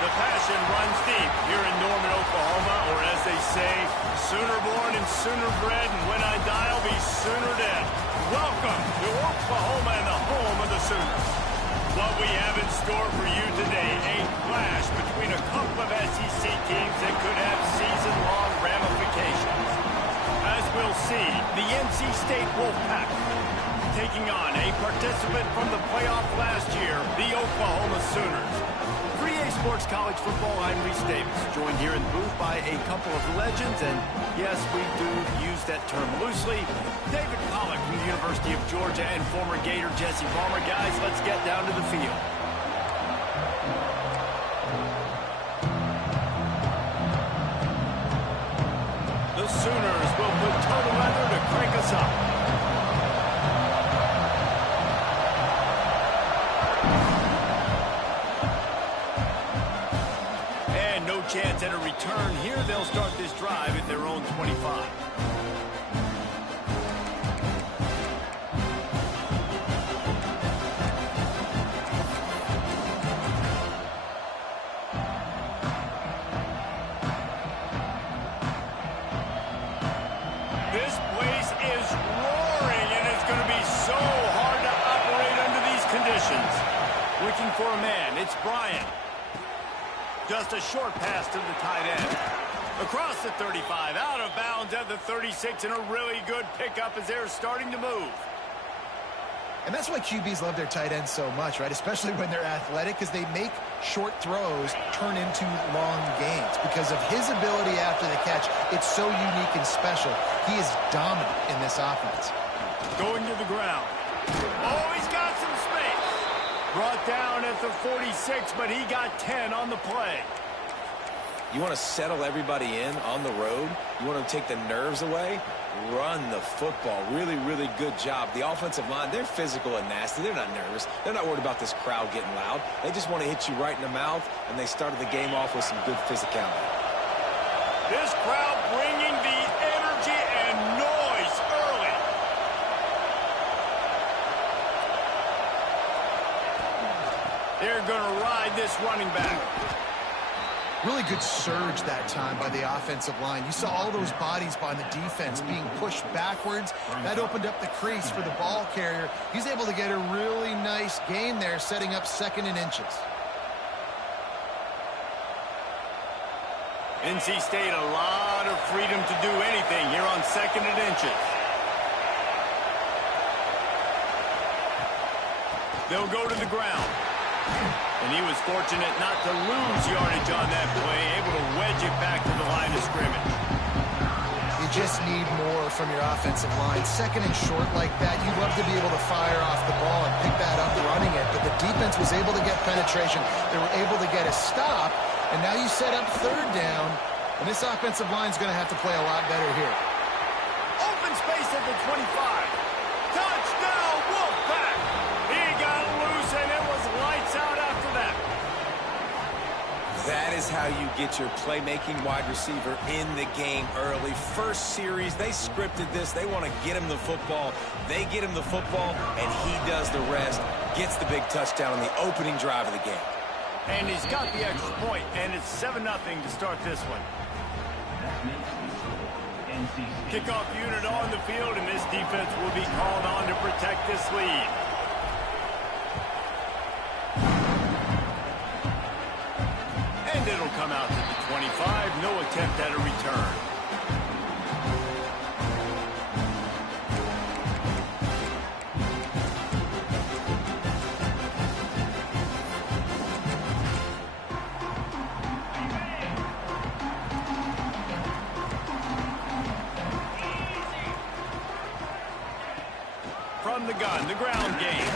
The passion runs deep here in Norman, Oklahoma, or as they say, sooner born and sooner bred, and when I die, I'll be sooner dead. Welcome to Oklahoma and the home of the Sooners. What we have in store for you today, a clash between a couple of SEC teams that could have season-long ramifications. As we'll see, the NC State Wolfpack taking on a participant from the playoff last year, the Oklahoma Sooners. 3A Sports College Football, I'm Reese Davis, joined here in the booth by a couple of legends, and yes, we do use that term loosely. David Pollack from the University of Georgia and former Gator Jesse Palmer. Guys, let's get down to the field. The Sooners will put total leather to crank us up. Chance at a return here. They'll start this drive at their own 25. This place is roaring, and it's going to be so hard to operate under these conditions. Looking for a man, it's Bryant. Just a short pass to the tight end. Across the 35, out of bounds at the 36, and a really good pickup as they're starting to move. And that's why QBs love their tight ends so much, right? Especially when they're athletic, because they make short throws turn into long gains. Because of his ability after the catch, it's so unique and special. He is dominant in this offense. Going to the ground. Oh, he's got some space. Brought down at the 46, but he got 10 on the play. You want to settle everybody in on the road? You want to take the nerves away? Run the football. Really, really good job. The offensive line, they're physical and nasty. They're not nervous. They're not worried about this crowd getting loud. They just want to hit you right in the mouth, and they started the game off with some good physicality. This crowd bringing the energy and noise early. They're going to ride this running back. Really good surge that time by the offensive line. You saw all those bodies by the defense being pushed backwards. That opened up the crease for the ball carrier. He's able to get a really nice gain there, setting up 2nd and inches. NC State, a lot of freedom to do anything here on 2nd and inches. They'll go to the ground. And he was fortunate not to lose yardage on that play, able to wedge it back to the line of scrimmage. You just need more from your offensive line. 2nd and short like that, you'd love to be able to fire off the ball and pick that up running it, but the defense was able to get penetration. They were able to get a stop, and now you set up 3rd down, and this offensive line is going to have to play a lot better here. Open space at the 25. Touchdown, Wolfpack! He got loose, and it was lights out after that. That is how you get your playmaking wide receiver in the game early. First series, they scripted this. They want to get him the football. They get him the football, and he does the rest. Gets the big touchdown on the opening drive of the game. And he's got the extra point, and it's 7-0 to start this one. Kickoff unit on the field, and this defense will be called on to protect this lead. And it'll come out to the 25. No attempt at a return. From the gun, the ground game.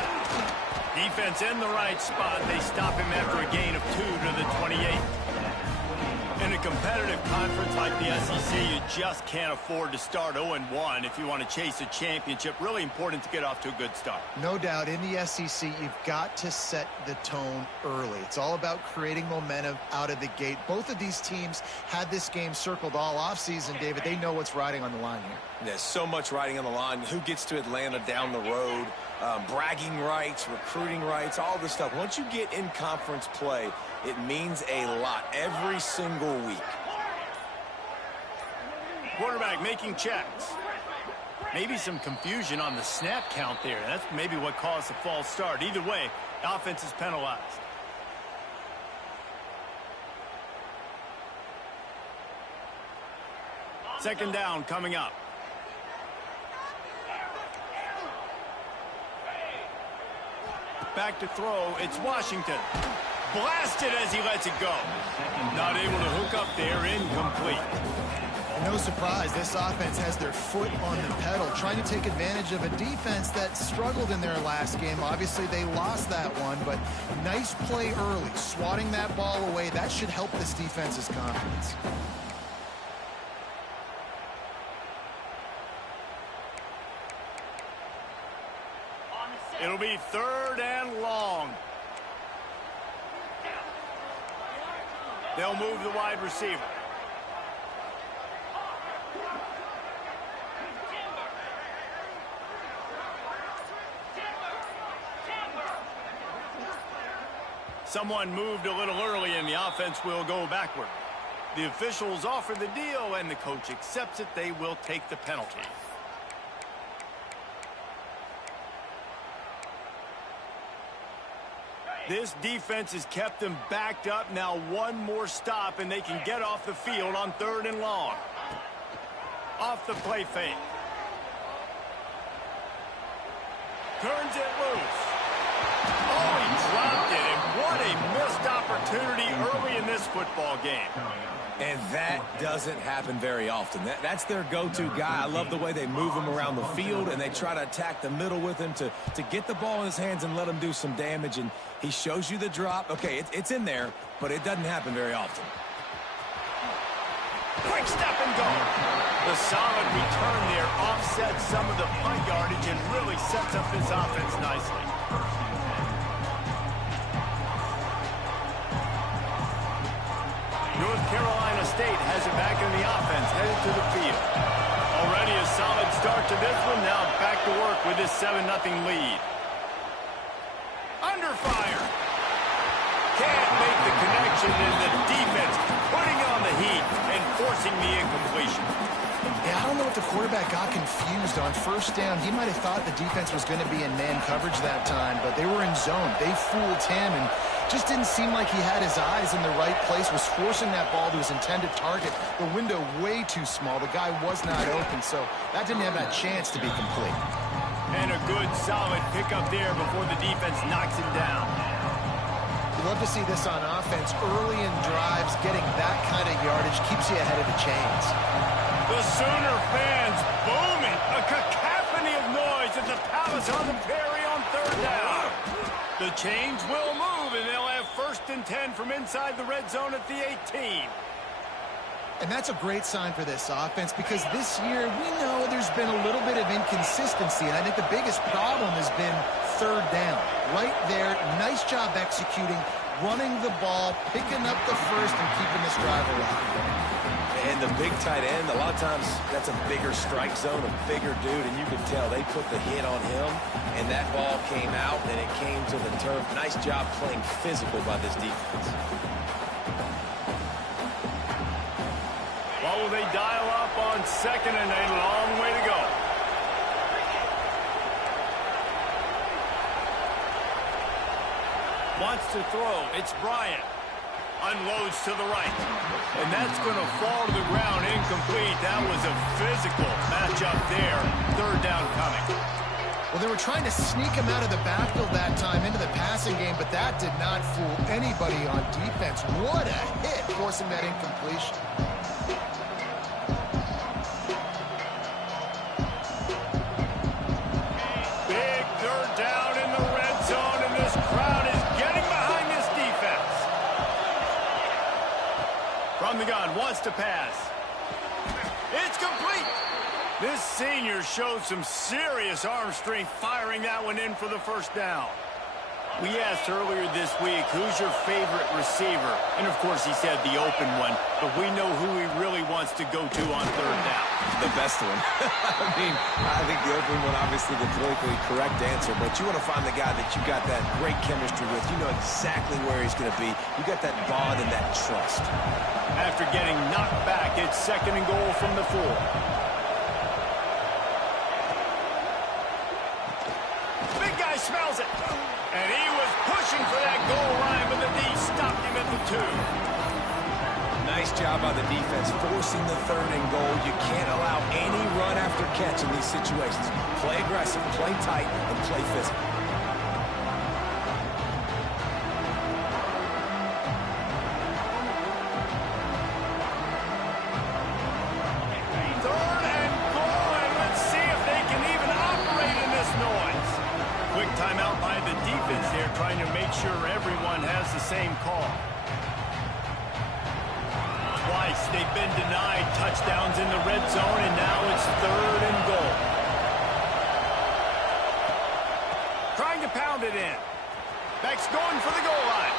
Defense in the right spot. They stop him after a gain of 2 to the 28. And a competitive conference like the SEC, you just can't afford to start 0-1 if you want to chase a championship. Really important to get off to a good start. No doubt, in the SEC, you've got to set the tone early. It's all about creating momentum out of the gate. Both of these teams had this game circled all offseason, David. They know what's riding on the line here. There's so much riding on the line. Who gets to Atlanta down the road? Bragging rights, recruiting rights, all this stuff. Once you get in conference play, it means a lot every single week. Quarterback making checks. Maybe some confusion on the snap count there. That's maybe what caused the false start. Either way, offense is penalized. Second down coming up. Back to throw. It's Washington. Blasted as he lets it go. Not able to hook up there. Incomplete. No surprise, this offense has their foot on the pedal, trying to take advantage of a defense that struggled in their last game. Obviously, they lost that one, but nice play early, swatting that ball away. That should help this defense's confidence. It'll be third and long. They'll move the wide receiver. Someone moved a little early and the offense will go backward. The officials offer the deal and the coach accepts it. They will take the penalty. This defense has kept them backed up. Now one more stop and they can get off the field on third and long. Off the play fake. Turns it loose. Oh, he dropped it, and what a missed opportunity early in this football game. And that doesn't happen very often. That's their go-to guy. I love the way they move him around the field, and they try to attack the middle with him to get the ball in his hands and let him do some damage. And he shows you the drop. Okay, it's in there, but it doesn't happen very often. Quick step and go. The solid return there offsets some of the punt yardage and really sets up this offense nicely. North Carolina State has it back in the offense, headed to the field. Already a solid start to this one. Now back to work with this 7-0 lead. Under fire. Can't make the connection, and the defense putting on the heat and forcing the incompletion. Yeah, I don't know if the quarterback got confused on first down. He might have thought the defense was going to be in man coverage that time, but they were in zone. They fooled him and just didn't seem like he had his eyes in the right place, was forcing that ball to his intended target. The window way too small. The guy was not open, so that didn't have that chance to be complete. And a good, solid pickup there before the defense knocks him down. You love to see this on offense. Early in drives, getting that kind of yardage keeps you ahead of the chains. The Sooner fans booming. A cacophony of noise at the Palace on the Prairie on third down. The chains will move, and they'll have 1st and 10 from inside the red zone at the 18. And that's a great sign for this offense because this year we know there's been a little bit of inconsistency, and I think the biggest problem has been third down. Right there, nice job executing, running the ball, picking up the first, and keeping this drive alive. And the big tight end, a lot of times that's a bigger strike zone, a bigger dude, and you can tell they put the hit on him, and that ball came out, and it came to the turf. Nice job playing physical by this defense. Well, will they dial up on 2nd and a long way to go? Wants to throw. It's Bryant. Unloads to the right. And that's going to fall to the ground incomplete. That was a physical matchup there. Third down coming. Well, they were trying to sneak him out of the backfield that time into the passing game, but that did not fool anybody on defense. What a hit, forcing that incompletion. Big third down in the red zone, and this crowd is getting behind this defense. From the gun, This senior showed some serious arm strength firing that one in for the first down. We asked earlier this week, who's your favorite receiver? And, of course, he said the open one, but we know who he really wants to go to on third down. The best one. I think the open one, obviously, the politically correct answer, but you want to find the guy that you got that great chemistry with. You know exactly where he's going to be. You got that bond and that trust. After getting knocked back, it's 2nd and goal from the 4. Big guy smells it. And he was pushing for that goal line, but the D stopped him at the 2. Nice job by the defense, forcing the 3rd and goal. You can't allow any run after catch in these situations. Play aggressive, play tight, and play physical. Third and goal, and let's see if they can even operate in this noise. Quick timeout by the defense there, trying to make sure everyone has the same call. Twice they've been denied touchdowns in the red zone, and now it's 3rd and goal. Trying to pound it in. Beck's going for the goal line.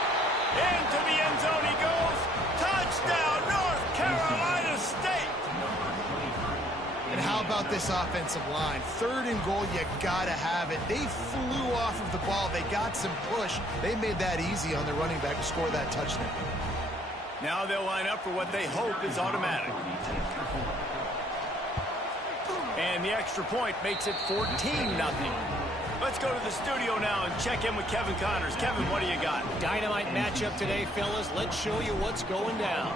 Into the end zone he goes. Touchdown, North Carolina State. And how about this offensive line? 3rd and goal, you gotta have it. They flew off of the ball. They got some push. They made that easy on the running back to score that touchdown. Now they'll line up for what they hope is automatic. And the extra point makes it 14-0. Let's go to the studio now and check in with Kevin Connors. Kevin, what do you got? Dynamite matchup today, fellas. Let's show you what's going down.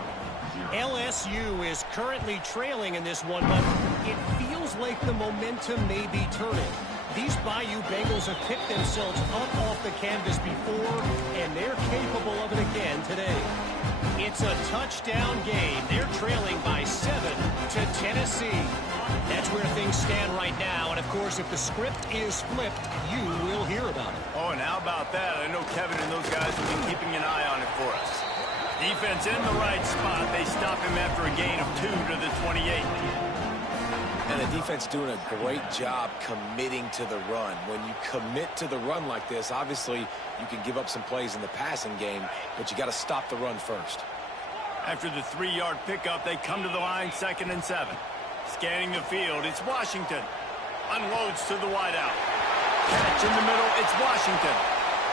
LSU is currently trailing in this one, but it feels like the momentum may be turning. These Bayou Bengals have picked themselves up off the canvas before, and they're capable of it again today. It's a touchdown game. They're trailing by 7 to Tennessee. That's where things stand right now, and of course, if the script is flipped, you will hear about it. Oh, and how about that? I know Kevin and those guys will be keeping an eye on it for us. Defense in the right spot. They stop him after a gain of 2 to the 28. And the defense doing a great job committing to the run. When you commit to the run like this, obviously you can give up some plays in the passing game, but you got to stop the run first. After the 3-yard pickup, they come to the line, 2nd and 7. Scanning the field, it's Washington. Unloads to the wideout. Catch in the middle, it's Washington.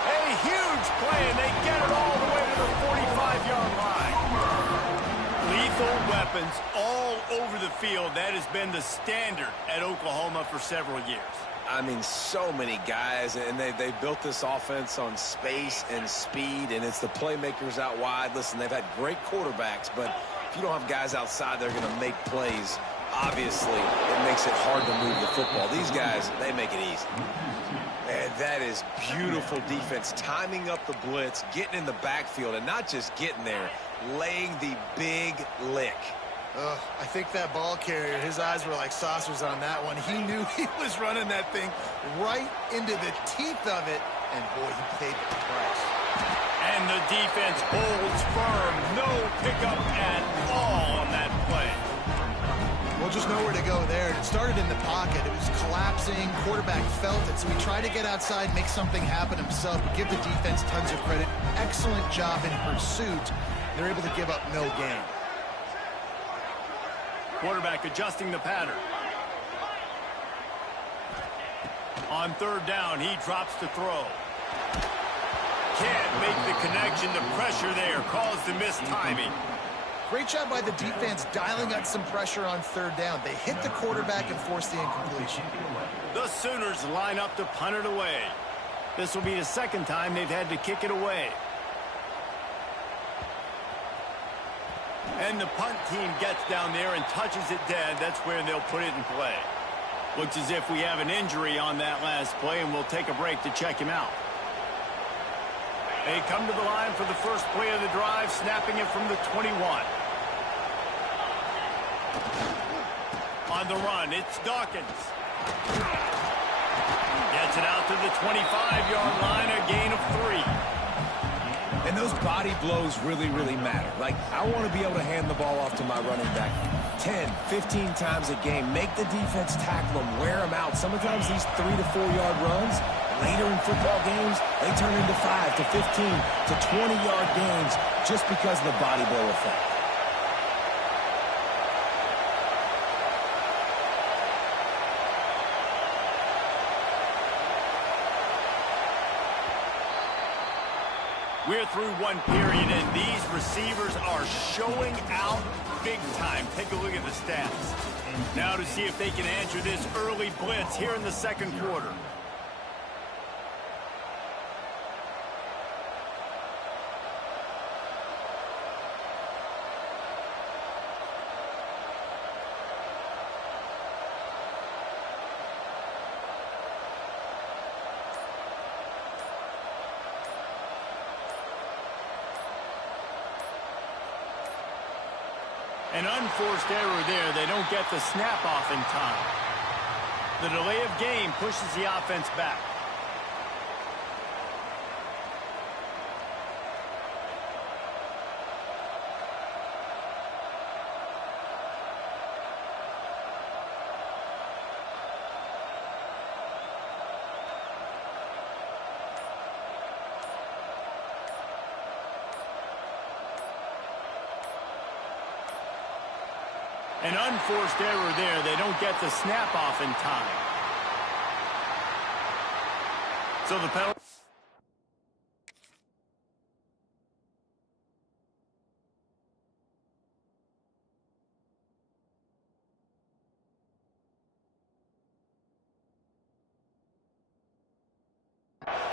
A huge play, and they get it all the way to the 45-yard line. Lethal weapons all over the field. That has been the standard at Oklahoma for several years. I mean, so many guys, and they built this offense on space and speed, and it's the playmakers out wide. Listen, they've had great quarterbacks, but if you don't have guys outside, they're going to make plays. Obviously, it makes it hard to move the football. These guys, they make it easy. Man, that is beautiful defense. Timing up the blitz, getting in the backfield, and not just getting there, laying the big lick. I think that ball carrier, his eyes were like saucers on that one. He knew he was running that thing right into the teeth of it, and boy, he paid the price. And the defense holds firm. No pickup at all on that play. Well, just nowhere to go there. It started in the pocket. It was collapsing. Quarterback felt it, so he tried to get outside, make something happen himself. But give the defense tons of credit. Excellent job in pursuit. They're able to give up no gain. Quarterback adjusting the pattern. On 3rd down, he drops to throw. Can't make the connection. The pressure there caused the missed timing. Great job by the defense dialing up some pressure on 3rd down. They hit the quarterback and forced the incompletion. The Sooners line up to punt it away. This will be the 2nd time they've had to kick it away. And the punt team gets down there and touches it dead. That's where they'll put it in play. Looks as if we have an injury on that last play, and we'll take a break to check him out. They come to the line for the first play of the drive, snapping it from the 21. On the run, it's Dawkins. Gets it out to the 25-yard line, a gain of 3. And those body blows really, really matter. Like, I want to be able to hand the ball off to my running back 10, 15 times a game. Make the defense tackle them, wear them out. Sometimes these 3 to 4 yard runs, later in football games, they turn into 5 to 15 to 20-yard gains just because of the body blow effect. We're through one period, and these receivers are showing out big time. Take a look at the stats. Now to see if they can answer this early blitz here in the second quarter. An unforced error there. They don't get the snap off in time. The delay of game pushes the offense back. An unforced error there. They don't get the snap off in time. So the penalty.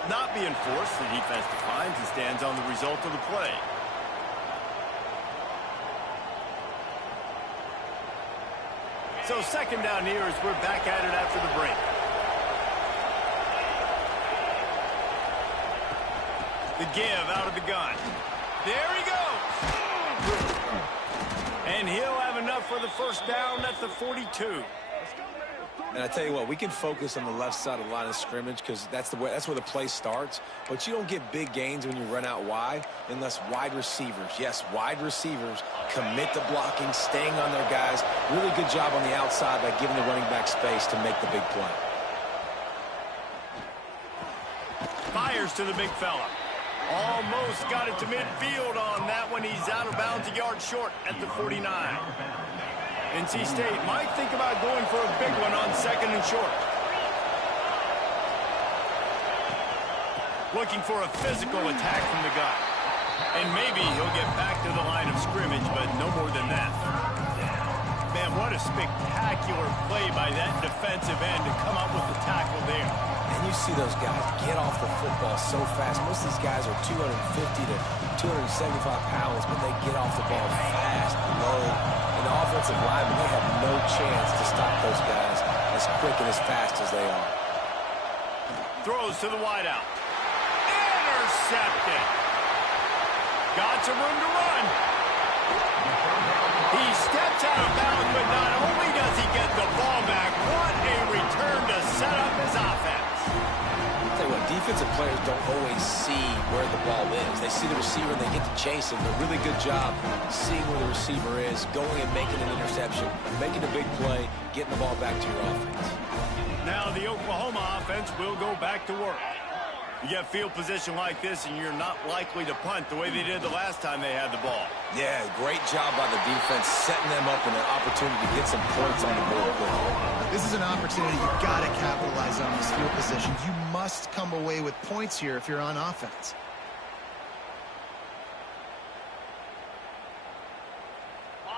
Not being forced, the defense defines and stands on the result of the play. So second down here as we're back at it after the break. The give out of the gun. There he goes. And he'll have enough for the first down at the 42. And I tell you what, we can focus on the left side of the line of scrimmage because that's where the play starts. But you don't get big gains when you run out wide unless wide receivers, yes, wide receivers, commit to blocking, staying on their guys. Really good job on the outside by giving the running back space to make the big play. Fires to the big fella. Almost got it to midfield on that one. He's out of bounds a yard short at the 49. NC State might think about going for a big one on second and short. Looking for a physical attack from the guy. And maybe he'll get back to the line of scrimmage, but no more than that. Man, what a spectacular play by that defensive end to come up with the tackle there. And you see those guys get off the football so fast. Most of these guys are 250 to 275 pounds, but they get off the ball fast, low. And the offensive linemen, they have no chance to stop those guys as quick and as fast as they are. Throws to the wideout. Intercepted. Got some room to run. He steps out of bounds, but not only does he get the ball back, what a return to set up his offense. I'll tell you what, defensive players don't always see where the ball is. They see the receiver and they get to chase him. A really good job seeing where the receiver is, going and making an interception, making a big play, getting the ball back to your offense. Now the Oklahoma offense will go back to work. You get field position like this, and you're not likely to punt the way they did the last time they had the ball. Yeah, great job by the defense, setting them up in an opportunity to get some points on the board. This is an opportunity you've got to capitalize on this field position. You must come away with points here if you're on offense.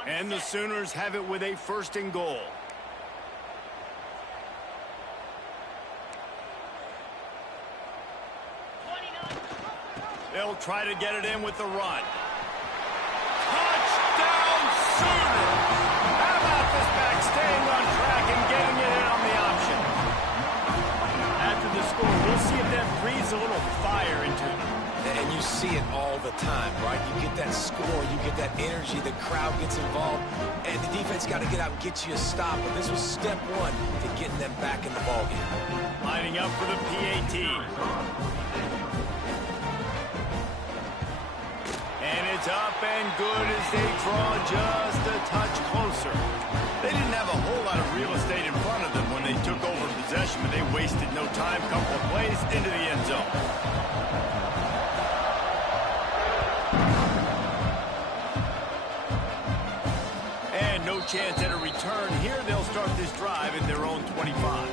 And the Sooners have it with a first and goal. They'll try to get it in with the run. Touchdown, Sooners! How about this back staying on track and getting it in on the option? After the score, we'll see if that breathes a little fire into them. And you see it all the time, right? You get that score, you get that energy, the crowd gets involved, and the defense got to get out and get you a stop. But this was step one to getting them back in the ballgame. Lining up for the PAT. It's up and good as they draw just a touch closer. They didn't have a whole lot of real estate in front of them when they took over possession, but they wasted no time. Couple of plays into the end zone. And no chance at a return here. They'll start this drive at their own 25.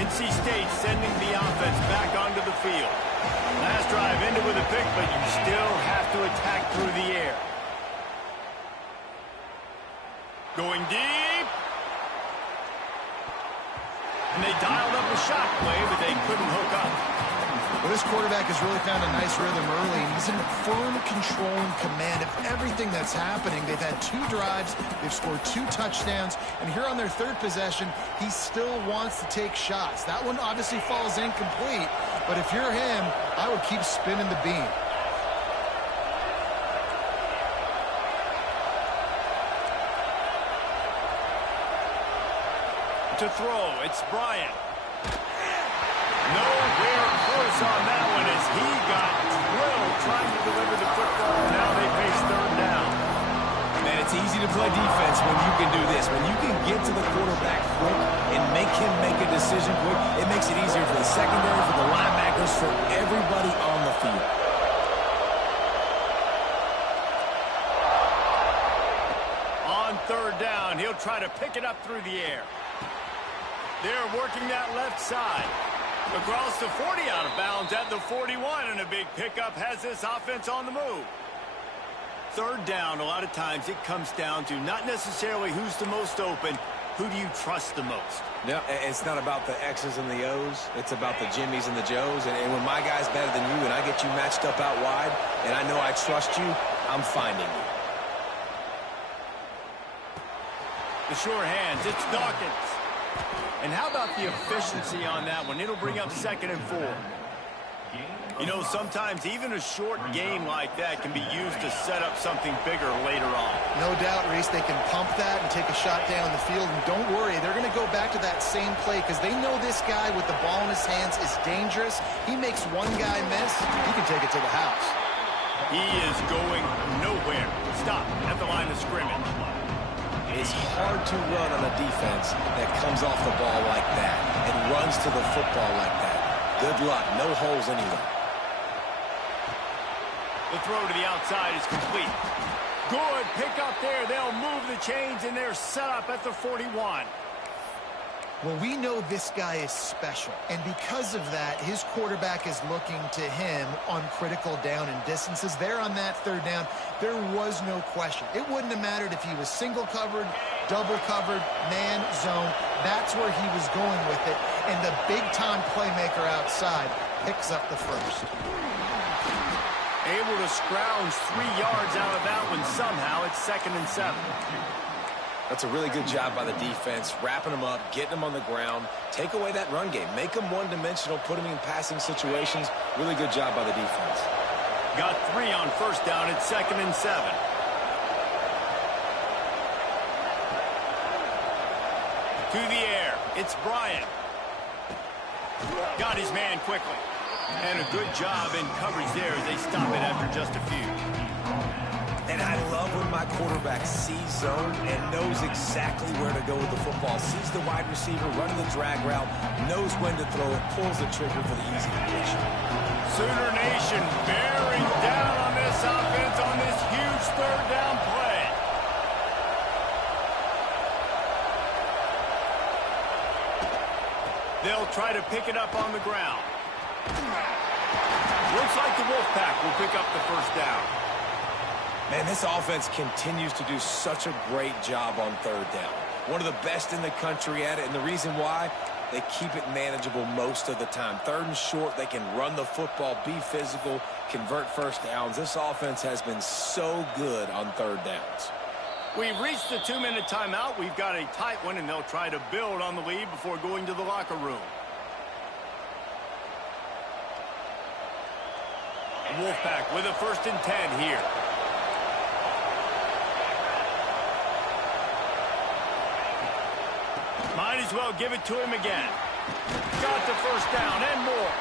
NC State sending the offense back onto the field. Last drive ended with a pick, but you still have to attack through the air. Going deep. And they dialed up a shot play, but they couldn't hook up. Well, this quarterback has really found a nice rhythm early, and he's in firm control and command of everything that's happening. They've had 2 drives, they've scored 2 touchdowns, and here on their 3rd possession, he still wants to take shots. That one obviously falls incomplete, but if you're him, I would keep spinning the beam. To throw, it's Bryant. Nowhere close on that one as he got drilled trying to deliver the football. Now they face 3rd down. Man, it's easy to play defense when you can do this. When you can get to the quarterback quick and make him make a decision quick, it makes it easier for the secondary, for the linebackers, for everybody on the field. On 3rd down, he'll try to pick it up through the air. They're working that left side. Across the 40, out of bounds at the 41, and a big pickup has this offense on the move. 3rd down, a lot of times it comes down to not necessarily who's the most open, who do you trust the most? No, it's not about the X's and the O's. It's about the Jimmys and the Joes. And when my guy's better than you and I get you matched up out wide and I know I trust you, I'm finding you. The sure hands, it's Dawkins. And how about the efficiency on that one? It'll bring up 2nd and 4. You know, sometimes even a short game like that can be used to set up something bigger later on. No doubt, Reese, they can pump that and take a shot down the field. And don't worry, they're going to go back to that same play because they know this guy with the ball in his hands is dangerous. He makes one guy miss, he can take it to the house. He is going nowhere. Stop at the line of scrimmage. It's hard to run on a defense that comes off the ball like that and runs to the football like that. Good luck. No holes anywhere. The throw to the outside is complete. Good pick up there. They'll move the chains, and they're set up at the 41. Well, we know this guy is special, and because of that, his quarterback is looking to him on critical down and distances. There on that 3rd down, there was no question. It wouldn't have mattered if he was single covered, double covered, man, zone. That's where he was going with it, and the big-time playmaker outside picks up the first. Able to scrounge 3 yards out of that one somehow. It's 2nd and 7. That's a really good job by the defense, wrapping them up, getting them on the ground, take away that run game, make them one-dimensional, put them in passing situations. Really good job by the defense. Got 3 on 1st down. It's 2nd and 7. To the air. It's Bryant. Got his man quickly. And a good job in coverage there as they stop it after just a few. And I love when my quarterback sees zone and knows exactly where to go with the football. Sees the wide receiver running the drag route, knows when to throw it, pulls the trigger for the easy completion. Sooner Nation bearing down on this offense on this huge 3rd down play. They'll try to pick it up on the ground. Looks like the Wolfpack will pick up the 1st down. Man, this offense continues to do such a great job on 3rd down. One of the best in the country at it, and the reason why, they keep it manageable most of the time. 3rd and short, they can run the football, be physical, convert 1st downs. This offense has been so good on 3rd downs. We've reached the 2-minute timeout. We've got a tight one, and they'll try to build on the lead before going to the locker room. Wolfpack with a 1st and 10 here. Might as well give it to him again. Got the first down and more.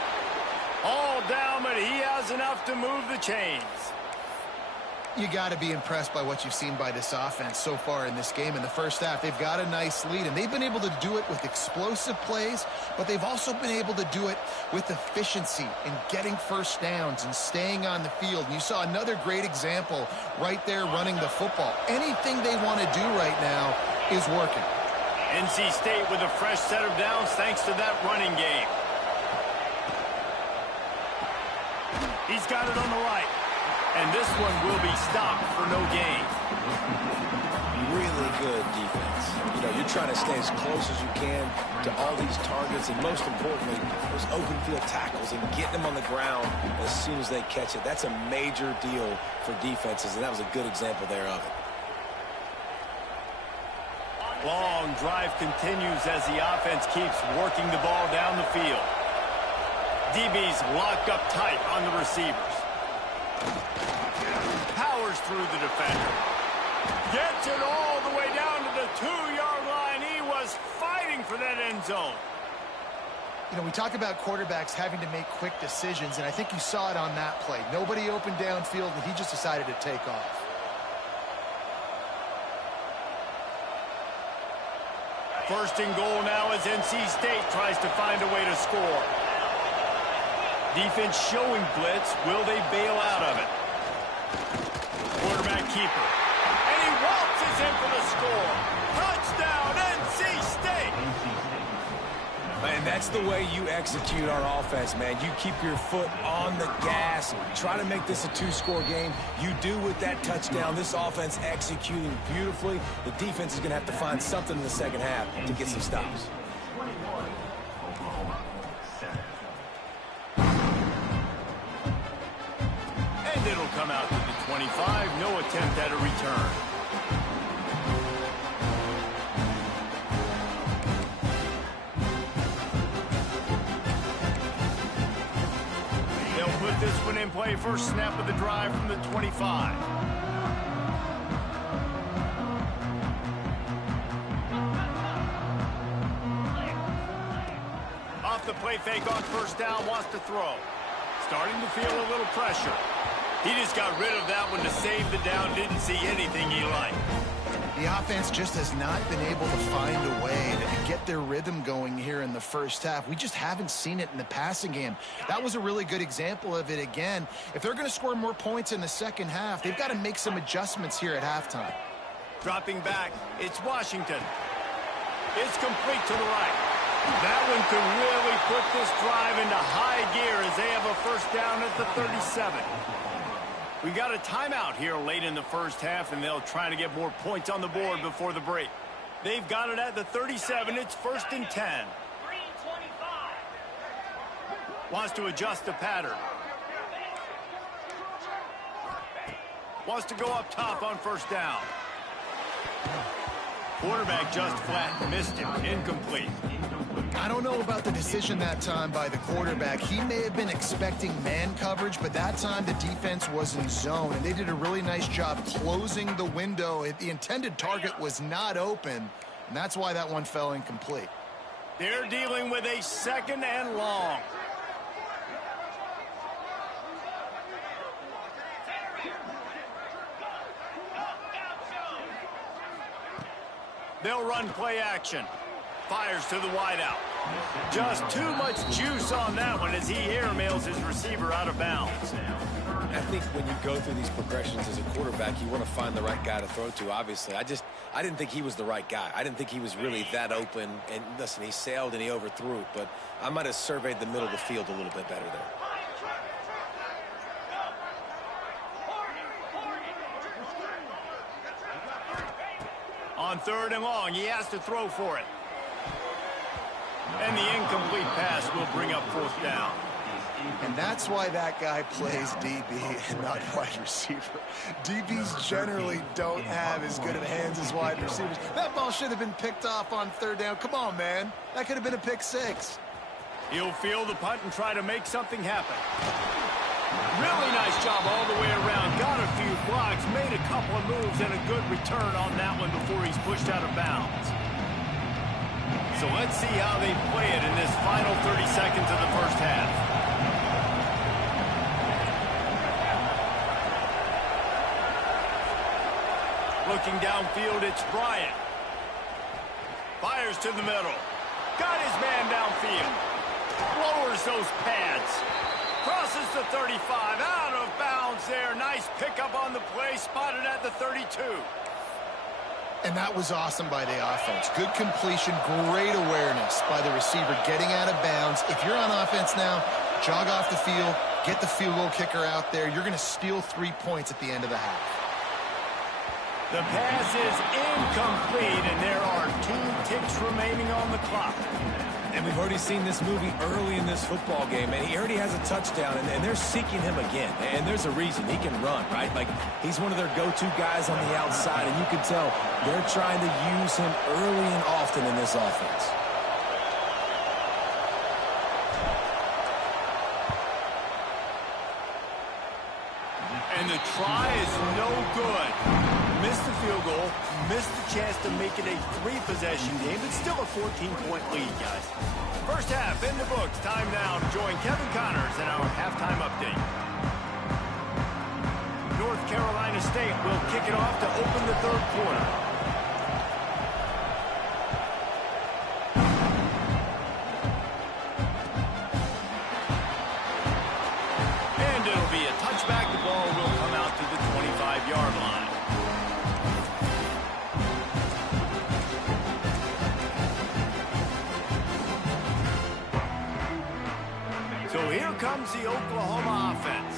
All down, but he has enough to move the chains. You got to be impressed by what you've seen by this offense so far in this game. In the first half, they've got a nice lead, and they've been able to do it with explosive plays, but they've also been able to do it with efficiency and getting first downs and staying on the field. And you saw another great example right there running the football. Anything they want to do right now is working. NC State with a fresh set of downs thanks to that running game. He's got it on the right. And this one will be stopped for no gain. Really good defense. You know, you're trying to stay as close as you can to all these targets, and most importantly, those open field tackles and getting them on the ground as soon as they catch it. That's a major deal for defenses, and that was a good example there of it. Long drive continues as the offense keeps working the ball down the field. DB's locked up tight on the receivers. Powers through the defender. Gets it all the way down to the 2-yard line. He was fighting for that end zone. You know, we talk about quarterbacks having to make quick decisions, and I think you saw it on that play. Nobody opened downfield, and he just decided to take off. First and goal now as NC State tries to find a way to score. Defense showing blitz. Will they bail out of it? Quarterback keeper. And he waltzes in for the score. Touchdown, NC State. Man, that's the way you execute our offense, man. You keep your foot on the gas. Try to make this a 2-score game. You do with that touchdown. This offense executing beautifully. The defense is going to have to find something in the second half to get some stops. And it'll come out to the 25. No attempt at a return. They'll put this one in play. First snap of the drive from the 25. Off the play fake on first down, wants to throw. Starting to feel a little pressure. He just got rid of that one to save the down. Didn't see anything he liked. The offense just has not been able to find a way to get their rhythm going here in the first half. We just haven't seen it in the passing game. That was a really good example of it again. If they're going to score more points in the second half, they've got to make some adjustments here at halftime. Dropping back, it's Washington. It's complete to the right. That one could really put this drive into high gear as they have a first down at the 37. We got a timeout here late in the first half, and they'll try to get more points on the board before the break. They've got it at the 37. It's 1st and 10. Wants to adjust the pattern. Wants to go up top on first down. Quarterback just flat missed him. Incomplete. I don't know about the decision that time by the quarterback. He may have been expecting man coverage, but that time the defense was in zone, and they did a really nice job closing the window. The intended target was not open, and that's why that one fell incomplete. They're dealing with a 2nd and long. They'll run play action. Fires to the wideout. Just too much juice on that one as he airmails his receiver out of bounds. I think when you go through these progressions as a quarterback, you want to find the right guy to throw to, obviously. I didn't think he was the right guy. I didn't think he was really that open. And listen, he sailed and he overthrew it, but I might have surveyed the middle of the field a little bit better there. On 3rd and long, he has to throw for it. And the incomplete pass will bring up 4th down. And that's why that guy plays DB and not wide receiver. DBs generally don't have as good of hands as wide receivers. That ball should have been picked off on 3rd down. Come on, man. That could have been a pick 6. He'll field the punt and try to make something happen. Really nice job all the way around. Got a few blocks, made a couple of moves, and a good return on that one before he's pushed out of bounds. So let's see how they play it in this final 30 seconds of the first half. Looking downfield, it's Bryant. Fires to the middle. Got his man downfield. Lowers those pads. Crosses the 35. Out of bounds there. Nice pickup on the play. Spotted at the 32. And that was awesome by the offense. Good completion, great awareness by the receiver getting out of bounds. If you're on offense now, jog off the field, get the field goal kicker out there. You're going to steal 3 points at the end of the half. The pass is incomplete, and there are 2 ticks remaining on the clock. And we've already seen this movie early in this football game, and he already has a touchdown, and they're seeking him again. And there's a reason. He can run, right? Like, he's one of their go-to guys on the outside, and you can tell they're trying to use him early and often in this offense. And the try is no good. Missed the field goal, missed the chance to make it a 3-possession game, but still a 14-point lead, guys. First half in the books. Time now to join Kevin Connors in our halftime update. North Carolina State will kick it off to open the third quarter. And it'll be a touchback. The ball will come out to the 25-yard line. So here comes the Oklahoma offense.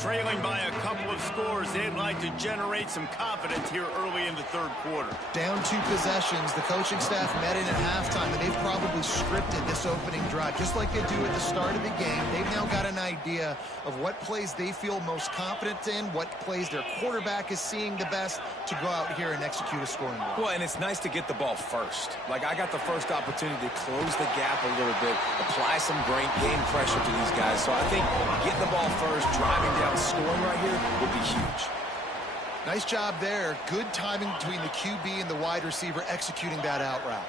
Trailing by a couple of scores, they'd like to generate some confidence here early in the third quarter. Down 2 possessions, the coaching staff met in at halftime, and they've probably scripted this opening drive. Just like they do at the start of the game, they've now got an idea of what plays they feel most confident in, what plays their quarterback is seeing the best to go out here and execute a scoring drive. Well, and it's nice to get the ball first. Like, I got the first opportunity to close the gap a little bit, apply some great game pressure to these guys. So I think getting the ball first, driving down, scoring right here would be huge. Nice job there. Good timing between the QB and the wide receiver executing that out route.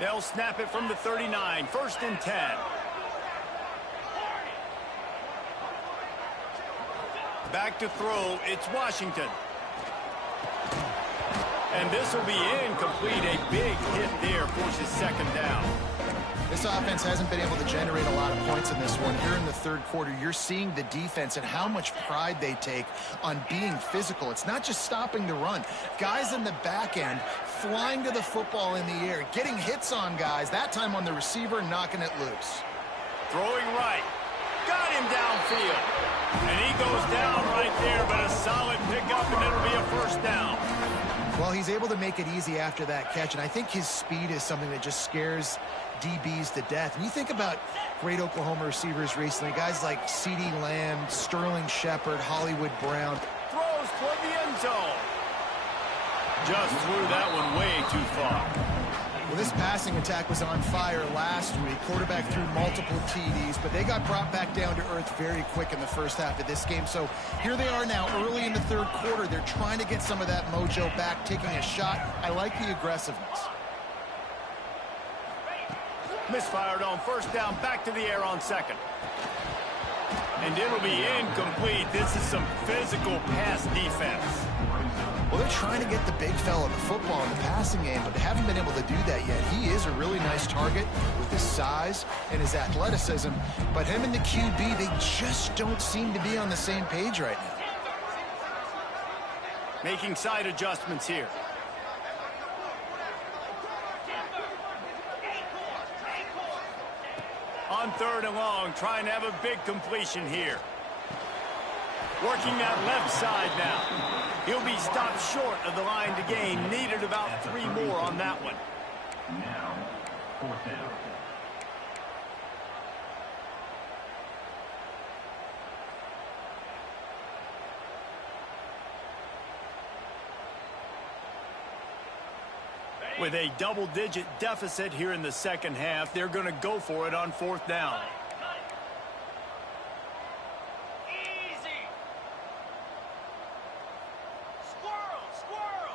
They'll snap it from the 39. First and 10. Back to throw. It's Washington. And this will be incomplete. A big hit there forces second down. This offense hasn't been able to generate a lot of points in this one. Here in the third quarter, you're seeing the defense and how much pride they take on being physical. It's not just stopping the run. Guys in the back end flying to the football in the air, getting hits on guys, that time on the receiver, knocking it loose. Throwing right. Got him downfield. And he goes down right there, but a solid pickup, and it'll be a first down. Well, he's able to make it easy after that catch, and I think his speed is something that just scares DBs to death. And you think about great Oklahoma receivers recently, guys like CeeDee Lamb, Sterling Shepard, Hollywood Brown. Throws toward the end zone. Just threw that one way too far. Well, this passing attack was on fire last week. Quarterback threw multiple TDs, but they got brought back down to earth very quick in the first half of this game. So here they are now early in the third quarter. They're trying to get some of that mojo back, taking a shot. I like the aggressiveness. Misfired on first down, back to the air on second. And it'll be incomplete. This is some physical pass defense. Well, they're trying to get the big fella the football in the passing game, but they haven't been able to do that yet. He is a really nice target with his size and his athleticism, but him and the QB, they just don't seem to be on the same page right now. Making side adjustments here. On third and long, trying to have a big completion here. Working that left side now. He'll be stopped short of the line to gain. Needed about 3 more on that one. Now, fourth down. With a double-digit deficit here in the second half, they're going to go for it on fourth down. Easy. Squirrel, squirrel.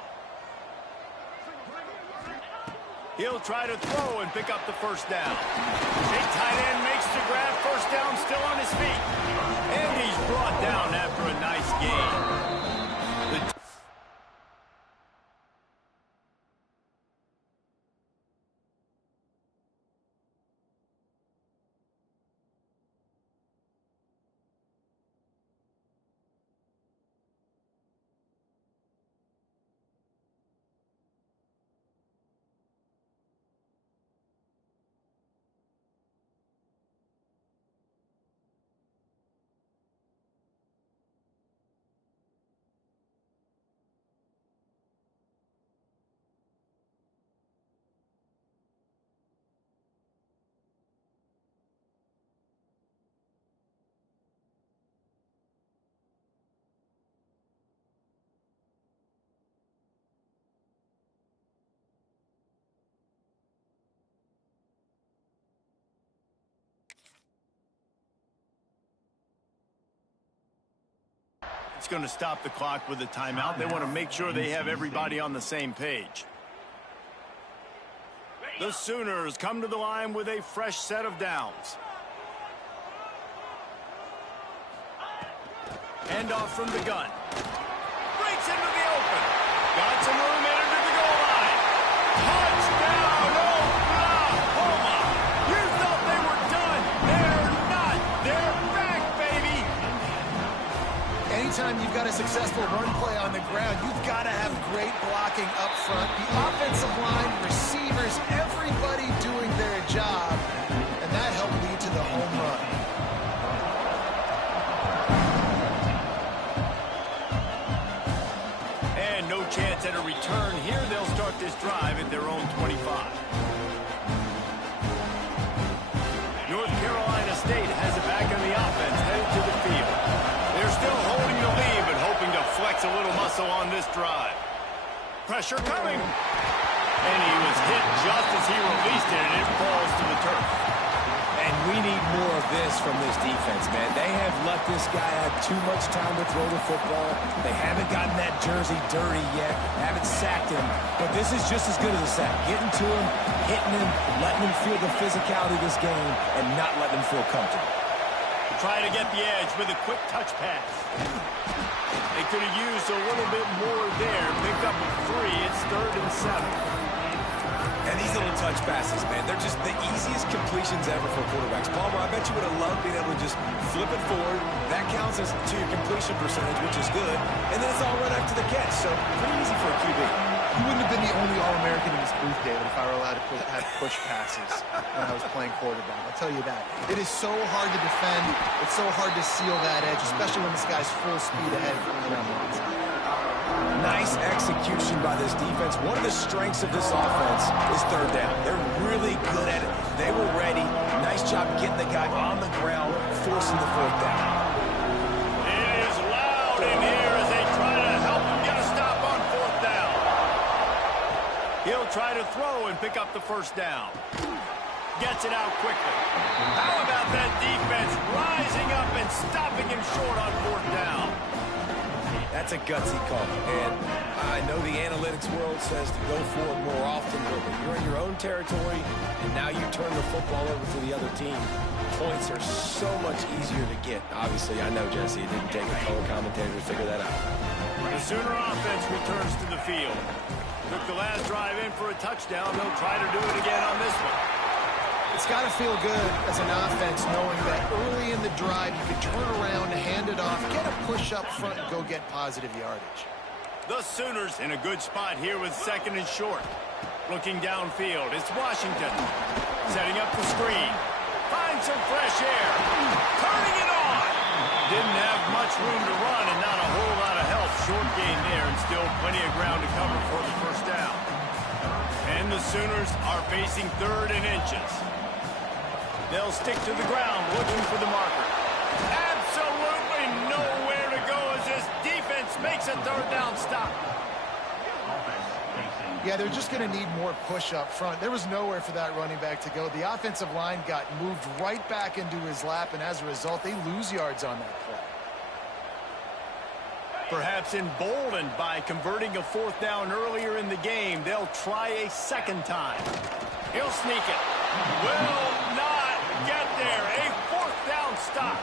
He'll try to throw and pick up the first down. Big tight end makes the grab. First down, still on his feet. And he's brought down after a nice gain. It's going to stop the clock with a timeout. They want to make sure they have everybody on the same page. The Sooners come to the line with a fresh set of downs. Handoff from the gun. Breaks into the open. Got some room into the goal line. Touchdown, Oklahoma! You thought they were done. They're not. They're back, baby. Anytime you've got a successful run play on the ground, you've got to have great blocking up front. The offensive line, receivers, everybody doing their job, and that helped lead to the home run. And no chance at a return here. They'll start this drive at their own 25. North Carolina State has it back on the offense, headed to the field. They're still holding the lead, but hoping to flex a little muscle on this drive. Pressure coming. And he was hit just as he released it, and it falls to the turf. And we need more of this from this defense, man. They have let this guy have too much time to throw the football. They haven't gotten that jersey dirty yet, haven't sacked him. But this is just as good as a sack. Getting to him, hitting him, letting him feel the physicality of this game, and not letting him feel comfortable. Try to get the edge with a quick touch pass. They could have used a little bit more there. Picked up a 3. It's 3rd and 7. And these little touch passes, man, they're just the easiest completions ever for quarterbacks. Palmer, I bet you would have loved being able to just flip it forward. That counts as to your completion percentage, which is good. And then it's all right after the catch, so pretty easy for a QB. You wouldn't have been the only All-American in this booth, David, if I were allowed to have push passes when I was playing quarterback. I'll tell you that. It is so hard to defend. It's so hard to seal that edge, especially when this guy's full speed ahead around the outside. Nice execution by this defense. One of the strengths of this offense is third down. They're really good at it. They were ready. Nice job getting the guy on the ground, forcing the 4th down. It is loud in here as they try to help him get a stop on 4th down. He'll try to throw and pick up the first down. Gets it out quickly. How about that defense rising up and stopping him short on 4th down? That's a gutsy call. And I know the analytics world says to go for it more often, but when you're in your own territory and now you turn the football over to the other team, points are so much easier to get. Obviously, I know, Jesse, it didn't take a color commentator to figure that out. The Sooner offense returns to the field. Took the last drive in for a touchdown. They'll try to do it again on this one. It's got to feel good as an offense knowing that early in the drive you can turn around, hand it off, get a push up front, and go get positive yardage. The Sooners in a good spot here with 2nd and short. Looking downfield, it's Washington. Setting up the screen. Finds some fresh air. Turning it on. Didn't have much room to run and not a whole lot of help. Short gain there and still plenty of ground to cover for the first down. And the Sooners are facing 3rd and inches. They'll stick to the ground looking for the marker. Absolutely nowhere to go as this defense makes a 3rd down stop. Yeah, they're just going to need more push up front. There was nowhere for that running back to go. The offensive line got moved right back into his lap, and as a result, they lose yards on that play. Perhaps emboldened by converting a fourth down earlier in the game, they'll try a second time. He'll sneak it. Will not get there. A fourth down stop.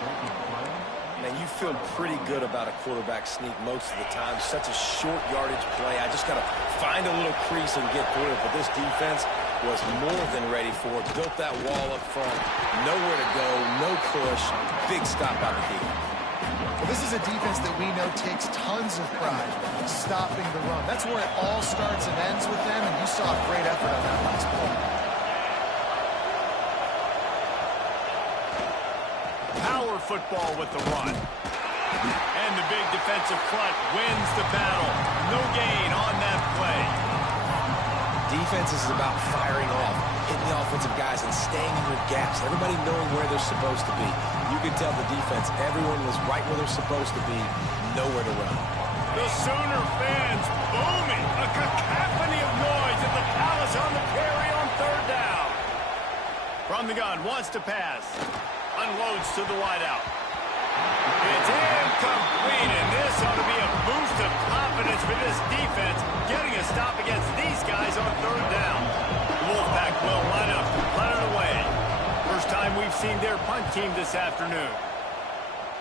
Man, you feel pretty good about a quarterback sneak most of the time. Such a short yardage play. I just got to find a little crease and get through it. But this defense was more than ready for it. Built that wall up front. Nowhere to go. No push. Big stop out the deep. Well, this is a defense that we know takes tons of pride in stopping the run. That's where it all starts and ends with them, and you saw a great effort on that last play. Power football with the run. And the big defensive front wins the battle. No gain on that play. Defense is about firing off, hitting the offensive guys, and staying in your gaps. Everybody knowing where they're supposed to be. You can tell the defense, everyone was right where they're supposed to be, nowhere to run. The Sooner fans booming. A cacophony of noise at the Palace on the carry on third down. From the gun, wants to pass. Unloads to the wideout. It's incomplete, and this ought to be a boost of confidence for this defense, getting a stop against these guys on third down. The Wolfpack will line up to punt it away. First time we've seen their punt team this afternoon.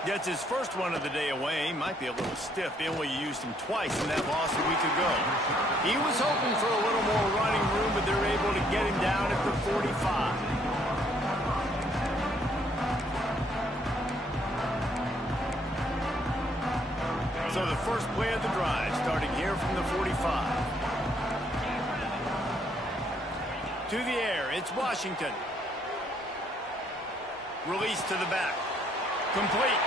Gets his first one of the day away. Might be a little stiff. They only used him twice in that loss a week ago. He was hoping for a little more running room, but they're able to get him down at the 45. So the first play of the drive, starting here from the 45. To the air, it's Washington. Release to the back. Complete.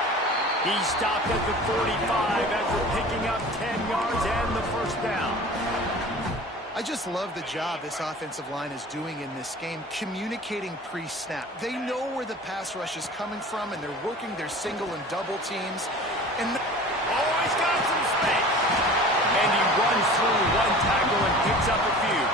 He stopped at the 45 after picking up 10 yards and the first down. I just love the job this offensive line is doing in this game, communicating pre-snap. They know where the pass rush is coming from, and they're working their single and double teams. And oh, he's got some space. And he runs through one tackle and picks up a few.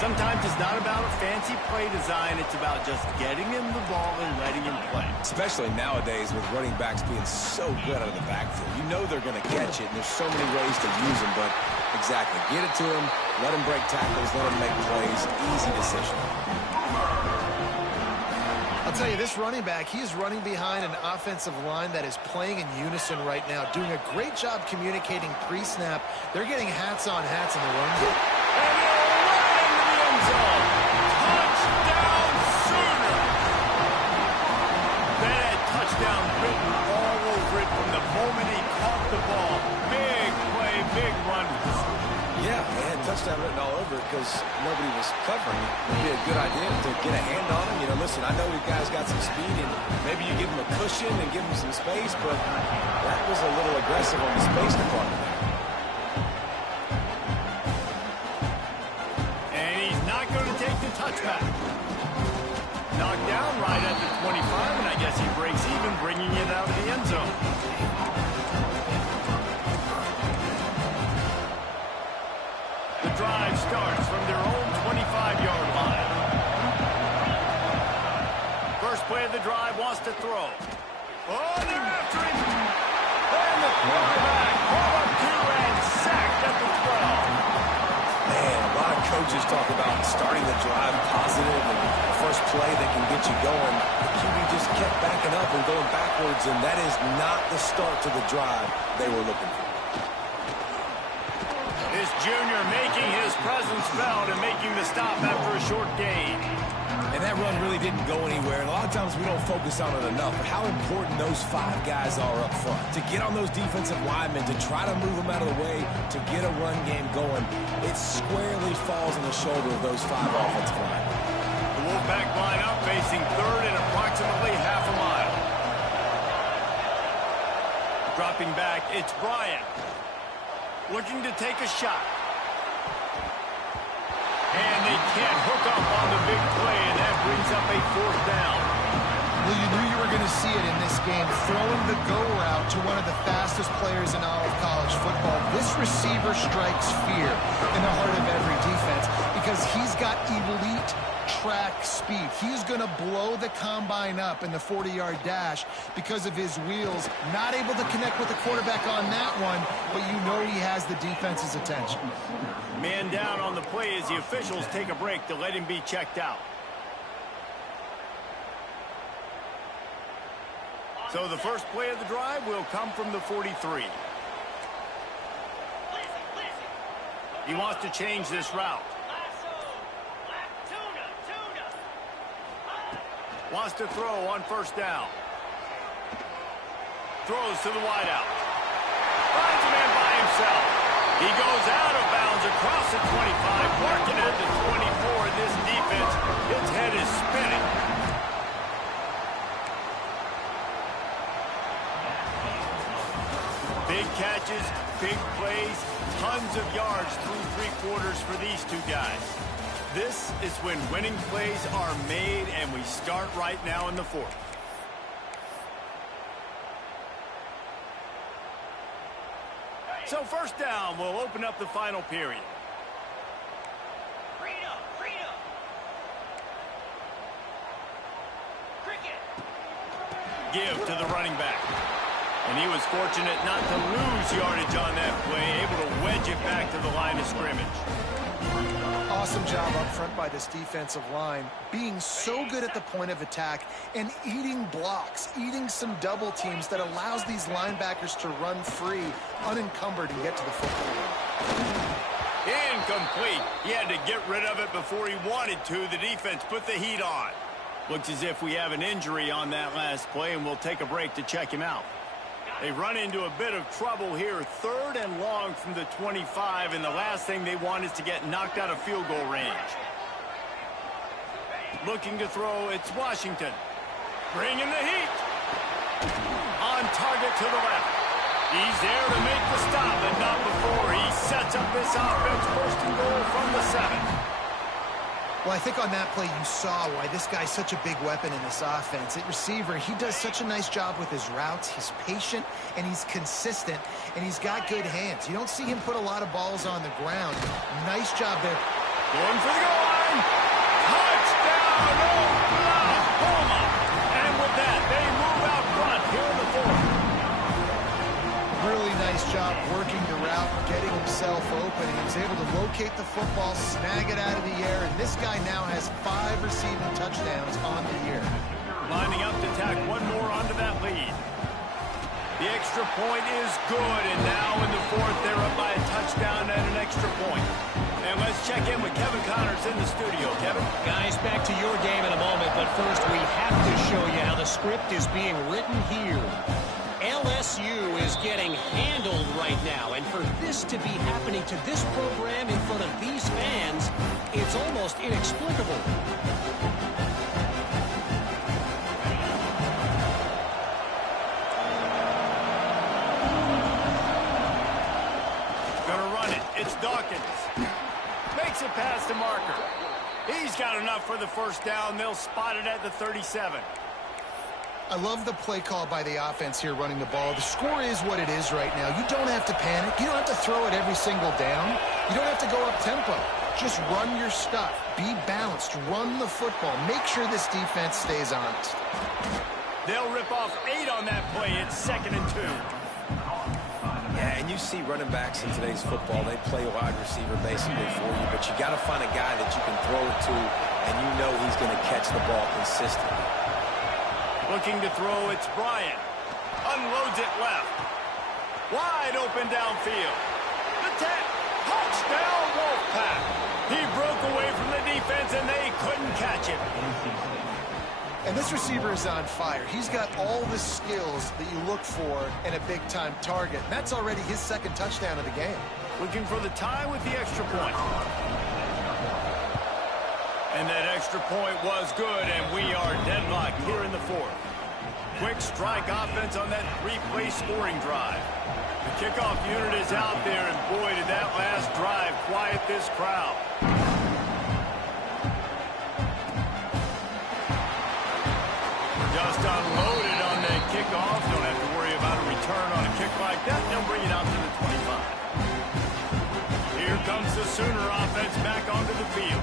Sometimes it's not about a fancy play design. It's about just getting him the ball and letting him play. Especially nowadays with running backs being so good out of the backfield. You know they're going to catch it, and there's so many ways to use them. But exactly, get it to him, let him break tackles, let him make plays. Easy decision. I'll tell you, this running back, he is running behind an offensive line that is playing in unison right now, doing a great job communicating pre-snap. They're getting hats on hats in the run game. And he'll run into the end zone. Touchdown, Sooner. That had touchdown written all over it from the moment he caught the ball. Big play, big run. Yeah, they had touchdown written all over it because nobody was covering it. It'd be a good idea to get a hand on him. You know, listen, I know you guys got some speed, and maybe you give him a cushion and give him some space, but that was a little aggressive on the space department there. And he's not going to take the touchback. Knocked down right at the 25, and I guess he breaks even, bringing it out of the end zone. The drive starts from their own 25-yard line. First play of the drive, wants to throw. Oh, they're after him. And the quarterback pulled up two and sacked at the 12. Man, a lot of coaches talk about starting the drive positive and the first play that can get you going. The QB just kept backing up and going backwards, and that is not the start to the drive they were looking for. This junior making his presence felt and making the stop after a short gain. And that run really didn't go anywhere. And a lot of times we don't focus on it enough. But how important those five guys are up front. To get on those defensive linemen, to try to move them out of the way, to get a run game going, it squarely falls on the shoulder of those five offensive linemen. The Wolfpack line up facing third and approximately half a mile. Dropping back, it's Bryant. Looking to take a shot. And they can't hook up on the big play, and that brings up a fourth down. Well, you knew you were going to see it in this game, throwing the go route to one of the fastest players in all of college football. This receiver strikes fear in the heart of every defense because he's got elite track speed. He's going to blow the combine up in the 40-yard dash because of his wheels. Not able to connect with the quarterback on that one, but you know he has the defense's attention. Man down on the play as the officials take a break to let him be checked out. So the first play of the drive will come from the 43. He wants to change this route. Wants to throw on first down. Throws to the wideout. Finds a man by himself. He goes out of bounds across the 25, marking at the 24. This defense, its head is spinning. Big catches, big plays, tons of yards through three quarters for these two guys. This is when winning plays are made, and we start right now in the fourth. So first down will open up the final period. Give to the running back. And he was fortunate not to lose yardage on that play, able to wedge it back to the line of scrimmage. Awesome job up front by this defensive line, being so good at the point of attack and eating blocks, eating some double teams that allows these linebackers to run free, unencumbered, and get to the football. Incomplete. He had to get rid of it before he wanted to. The defense put the heat on. Looks as if we have an injury on that last play, and we'll take a break to check him out. They run into a bit of trouble here, 3rd and long from the 25, and the last thing they want is to get knocked out of field goal range. Looking to throw, it's Washington. Bringing the heat. On target to the left. He's there to make the stop, but not before. He sets up this offense, 1st and goal from the 7. Well, I think on that play you saw why this guy's such a big weapon in this offense. At receiver, he does such a nice job with his routes. He's patient, and he's consistent, and he's got good hands. You don't see him put a lot of balls on the ground. Nice job there. Going for the goal line. Touchdown, Oklahoma. And with that, they move out front here in the 4th. Really nice job working the route, getting himself open. He was able to locate the football, snag it out of the air, and this guy now has 5 receiving touchdowns on the year. Lining up to tack one more onto that lead. The extra point is good, and now in the 4th, they're up by a touchdown and an extra point. And let's check in with Kevin Connors in the studio. Kevin? Guys, back to your game in a moment, but first we have to show you how the script is being written here. LSU is getting handled right now, and for this to be happening to this program in front of these fans, it's almost inexplicable. Gonna run it. It's Dawkins. Makes it past the marker. He's got enough for the first down. They'll spot it at the 37. I love the play call by the offense here running the ball. The score is what it is right now. You don't have to panic. You don't have to throw it every single down. You don't have to go up tempo. Just run your stuff. Be balanced. Run the football. Make sure this defense stays honest. They'll rip off 8 on that play. It's 2nd and 2. Yeah, and you see running backs in today's football, they play wide receiver basically for you, but you got to find a guy that you can throw it to, and you know he's going to catch the ball consistently. Looking to throw, it's Bryant. Unloads it left. Wide open downfield. The tap. Touchdown, Wolfpack. He broke away from the defense, and they couldn't catch him. And this receiver is on fire. He's got all the skills that you look for in a big-time target. And that's already his 2nd touchdown of the game. Looking for the tie with the extra point. And that extra point was good, and we are deadlocked here in the 4th. Quick strike offense on that 3-play scoring drive. The kickoff unit is out there, and boy, did that last drive quiet this crowd. Just unloaded on that kickoff. Don't have to worry about a return on a kick like that. They'll bring it out to the 25. Here comes the Sooner offense back onto the field.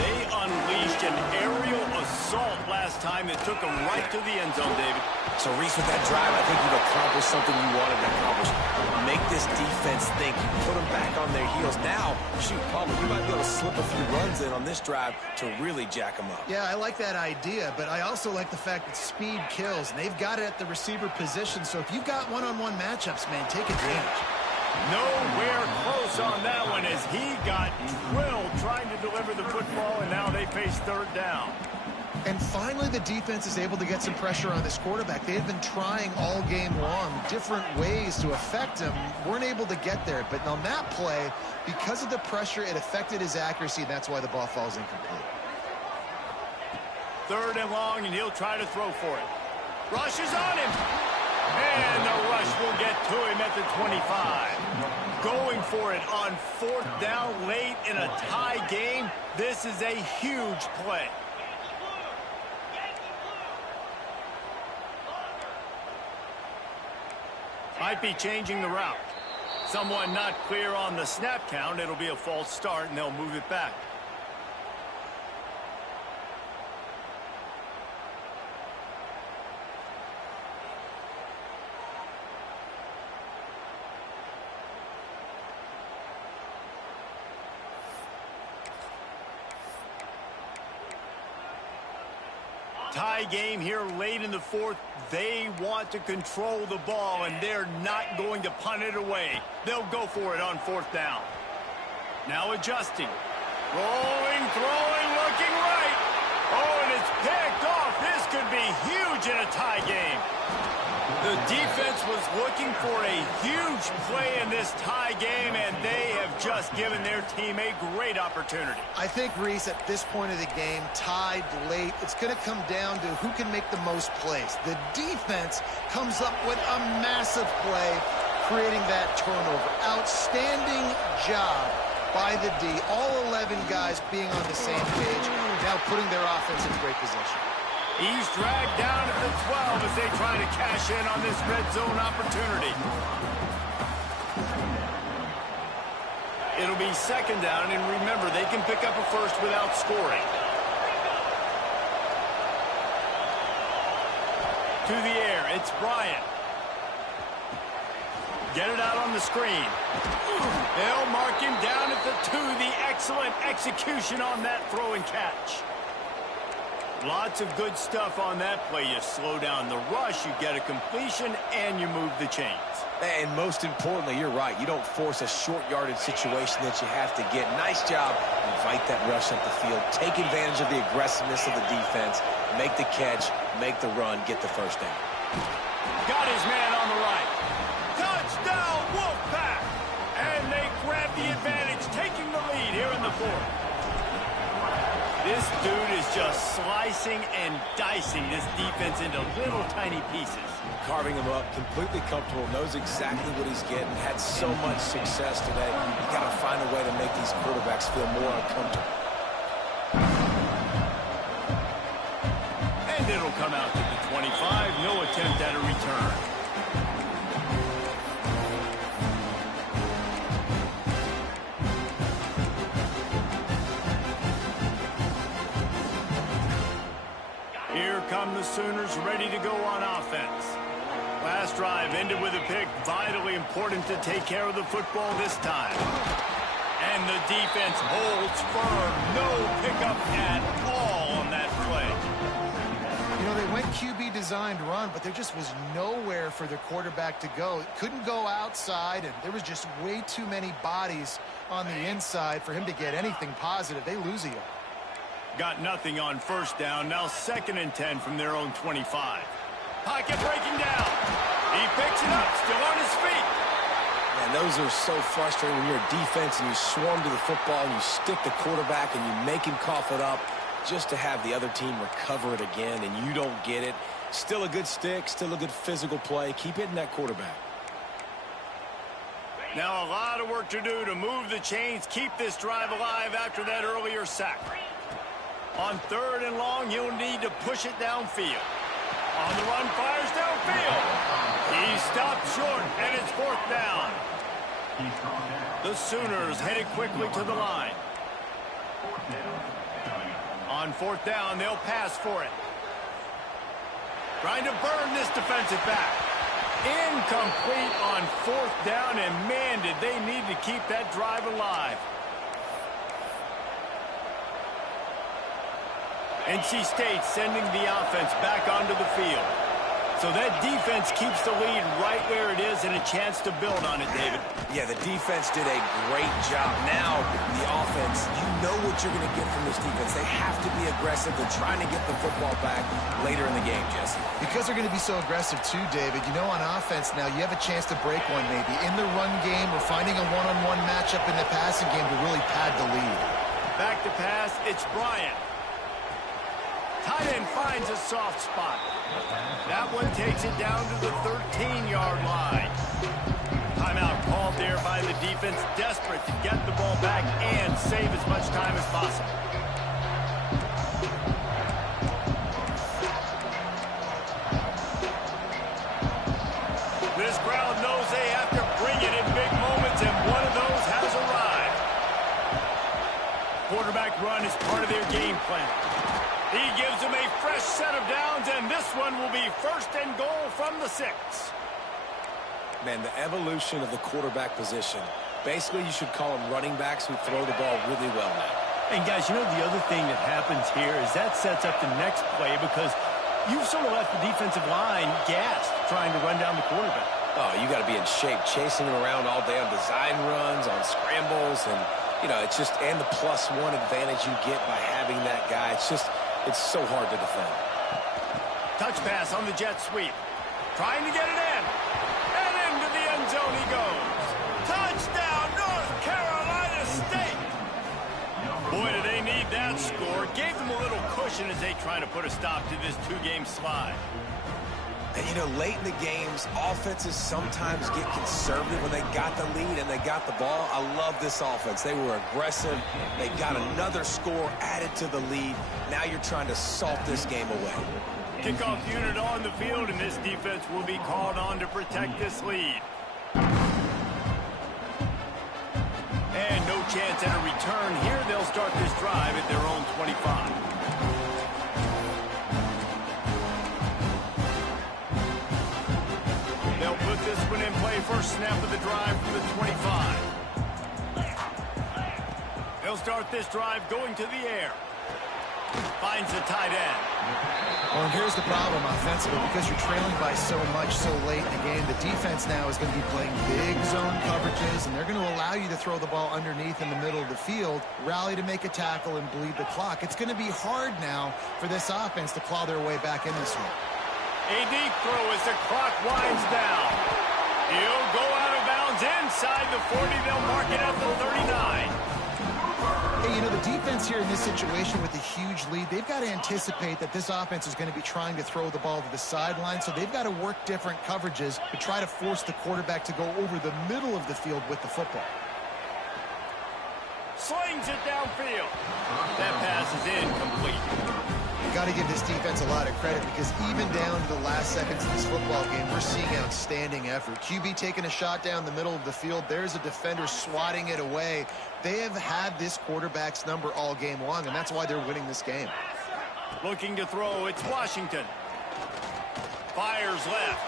They unleashed an aerial assault last time that took him right to the end zone, David. So, Reese, with that drive, I think you've accomplished something you wanted to accomplish. Make this defense think. You put them back on their heels. Now, shoot, probably you might be able to slip a few runs in on this drive to really jack them up. Yeah, I like that idea, but I also like the fact that speed kills. And they've got it at the receiver position, so if you've got one-on-one matchups, man, take advantage. Nowhere close on that one as he got drilled trying to deliver the football, and now they face third down. And finally, the defense is able to get some pressure on this quarterback. They had been trying all game long different ways to affect him. Weren't able to get there. But on that play, because of the pressure, it affected his accuracy. And that's why the ball falls incomplete. Third and long, and he'll try to throw for it. Rush is on him. And the rush will get to him at the 25. Going for it on fourth down late in a tie game. This is a huge play. Might be changing the route. Someone not clear on the snap count. It'll be a false start, and they'll move it back. Tie game here late in the fourth. They want to control the ball, and they're not going to punt it away. They'll go for it on fourth down. Now adjusting. Rolling, throwing, looking right. Oh, and it's picked off. This could be huge in a tie game. The defense was looking for a huge play in this tie game, and they have just given their team a great opportunity. I think, Reese, at this point of the game, tied late, it's going to come down to who can make the most plays. The defense comes up with a massive play, creating that turnover. Outstanding job by the D. All 11 guys being on the same page, now putting their offense in great position. He's dragged down at the 12 as they try to cash in on this red zone opportunity. It'll be second down, and remember, they can pick up a first without scoring. To the air, it's Bryant. Get it out on the screen. They'll mark him down at the 2. The excellent execution on that throw and catch. Lots of good stuff on that play. You slow down the rush, you get a completion, and you move the chains. And most importantly, you're right. You don't force a short yardage situation that you have to get. Nice job. Invite that rush up the field. Take advantage of the aggressiveness of the defense. Make the catch. Make the run. Get the first down. Got his man on the right. Touchdown, Wolfpack! And they grab the advantage, taking the lead here in the fourth. This dude is just slicing and dicing this defense into little tiny pieces. Carving him up, completely comfortable, knows exactly what he's getting, had so much success today. You got to find a way to make these quarterbacks feel more uncomfortable. And it'll come out to the 25. No attempt at a return. Here come the Sooners ready to go on offense. Last drive ended with a pick. Vitally important to take care of the football this time. And the defense holds firm. No pickup at all on that play. You know, they went QB designed run, but there just was nowhere for the quarterback to go. Couldn't go outside, and there was just way too many bodies on the inside for him to get anything positive. They lose a yard. Got nothing on first down. Now 2nd and 10 from their own 25. Pocket breaking down. He picks it up, still on his feet. And those are so frustrating when you're a defense and you swarm to the football and you stick the quarterback and you make him cough it up just to have the other team recover it again and you don't get it. Still a good stick, still a good physical play. Keep hitting that quarterback. Now a lot of work to do to move the chains, keep this drive alive after that earlier sack. On 3rd and long, you'll need to push it downfield. On the run, fires downfield. He stopped short, and it's 4th down. The Sooners headed quickly to the line. On fourth down, they'll pass for it. Trying to burn this defensive back. Incomplete on fourth down, and man, did they need to keep that drive alive. NC State sending the offense back onto the field. So that defense keeps the lead right where it is and a chance to build on it, David. Yeah, the defense did a great job. Now, the offense, you know what you're going to get from this defense. They have to be aggressive. They're trying to get the football back later in the game, Jesse. Because they're going to be so aggressive too, David, you know, on offense now, you have a chance to break one maybe in the run game or finding a one-on-one matchup in the passing game to really pad the lead. Back to pass, it's Bryant. Tight end finds a soft spot. That one takes it down to the 13-yard line. Timeout called there by the defense, desperate to get the ball back and save as much time as possible. This crowd knows they have to bring it in big moments, and one of those has arrived. Quarterback run is part of their game plan. He gives them a fresh set of downs, and this one will be first and goal from the 6. Man, the evolution of the quarterback position. Basically, you should call them running backs who throw the ball really well now. And, guys, you know the other thing that happens here is that sets up the next play because you've sort of left the defensive line gassed trying to run down the quarterback. Oh, you got to be in shape, chasing him around all day on design runs, on scrambles, and, you know, it's just, and the +1 advantage you get by having that guy. It's so hard to defend. Touch pass on the jet sweep. Trying to get it in. And into the end zone he goes. Touchdown, North Carolina State. Boy, do they need that score. Gave them a little cushion as they try to put a stop to this two-game slide. And, you know, late in the games, offenses sometimes get conservative when they got the lead and they got the ball. I love this offense. They were aggressive. They got another score added to the lead. Now you're trying to salt this game away. Kickoff unit on the field, and this defense will be called on to protect this lead. And no chance at a return here. They'll start this drive at their own 25. They'll put this one in play. First snap of the drive from the 25. They'll start this drive going to the air. Finds the tight end. Well, and here's the problem offensively. Because you're trailing by so much so late in the game, the defense now is going to be playing big zone coverages, and they're going to allow you to throw the ball underneath in the middle of the field, rally to make a tackle, and bleed the clock. It's going to be hard now for this offense to claw their way back in this one. A deep throw as the clock winds down. He'll go out of bounds inside the 40. They'll mark it at the 39. Hey, you know, the defense here in this situation with a huge lead, they've got to anticipate that this offense is going to be trying to throw the ball to the sideline, so they've got to work different coverages to try to force the quarterback to go over the middle of the field with the football. Slings it downfield. That pass is incomplete. You got to give this defense a lot of credit because even down to the last seconds of this football game, we're seeing outstanding effort. QB taking a shot down the middle of the field. There's a defender swatting it away. They have had this quarterback's number all game long, and that's why they're winning this game. Looking to throw, it's Washington. Fires left,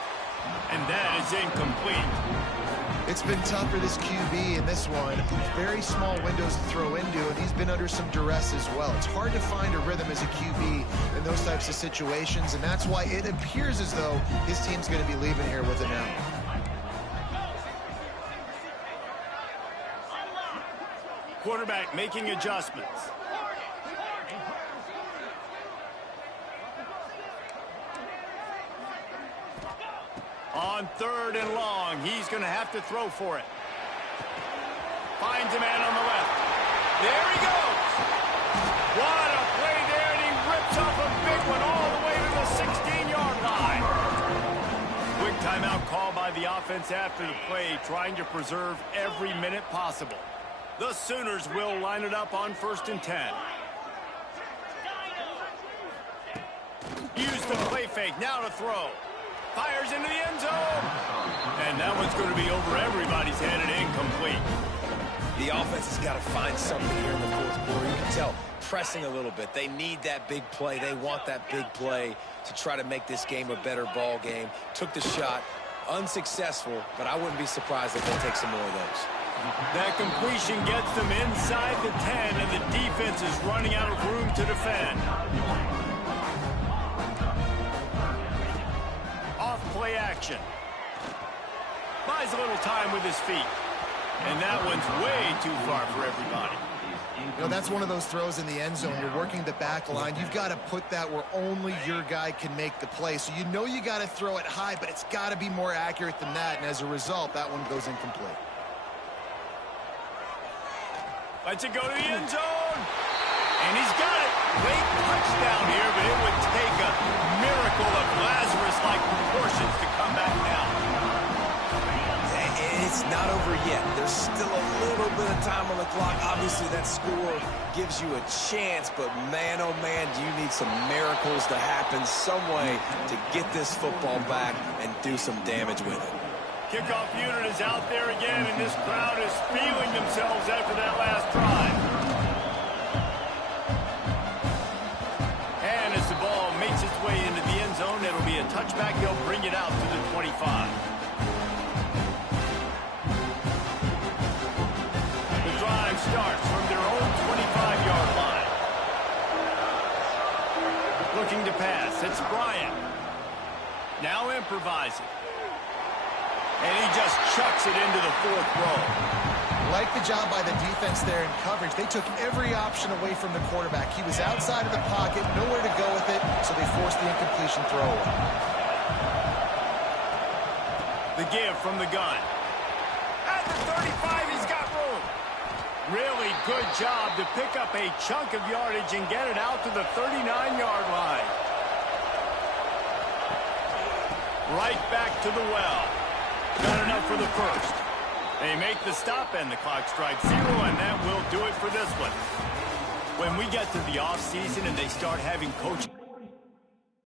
and that is incomplete. It's been tough for this QB in this one. Very small windows to throw into, and he's been under some duress as well. It's hard to find a rhythm as a QB in those types of situations, and that's why it appears as though his team's going to be leaving here with an L. Quarterback making adjustments. On third and long, he's going to have to throw for it. Finds a man on the left. There he goes. What a play there, and he rips off a big one all the way to the 16-yard line. Quick timeout call by the offense after the play, trying to preserve every minute possible. The Sooners will line it up on 1st and 10. Use the play fake, now to throw. Fires into the end zone. And that one's going to be over everybody's head and incomplete. The offense has got to find something here in the fourth quarter. You can tell pressing a little bit. They need that big play. They want that big play to try to make this game a better ball game. Took the shot. Unsuccessful, but I wouldn't be surprised if they take some more of those. That completion gets them inside the 10, and the defense is running out of room to defend. Off play action. Buys a little time with his feet. And that one's way too far for everybody. You know, that's one of those throws in the end zone. You're working the back line. You've got to put that where only your guy can make the play. So you know you got to throw it high, but it's got to be more accurate than that. And as a result, that one goes incomplete. Lets it go to the end zone. And he's got it. Late touchdown here, but it would take a miracle of Lazarus-like proportions to come back now. It's not over yet. There's still a little bit of time on the clock. Obviously, that score gives you a chance, but man, oh man, do you need some miracles to happen some way to get this football back and do some damage with it. Kickoff unit is out there again, and this crowd is feeling themselves after that last drive. And as the ball makes its way into the end zone, it'll be a touchback. They'll bring it out to the 25. Starts from their own 25-yard line. Looking to pass. It's Bryant. Now improvising. And he just chucks it into the fourth row. Like the job by the defense there in coverage. They took every option away from the quarterback. He was outside of the pocket, nowhere to go with it, so they forced the incompletion throwaway. The give from the gun. At the 35, he's got room. Really good job to pick up a chunk of yardage and get it out to the 39-yard line. Right back to the well. Got enough for the first. They make the stop and the clock strikes 0, and that will do it for this one. When we get to the offseason and they start having coaching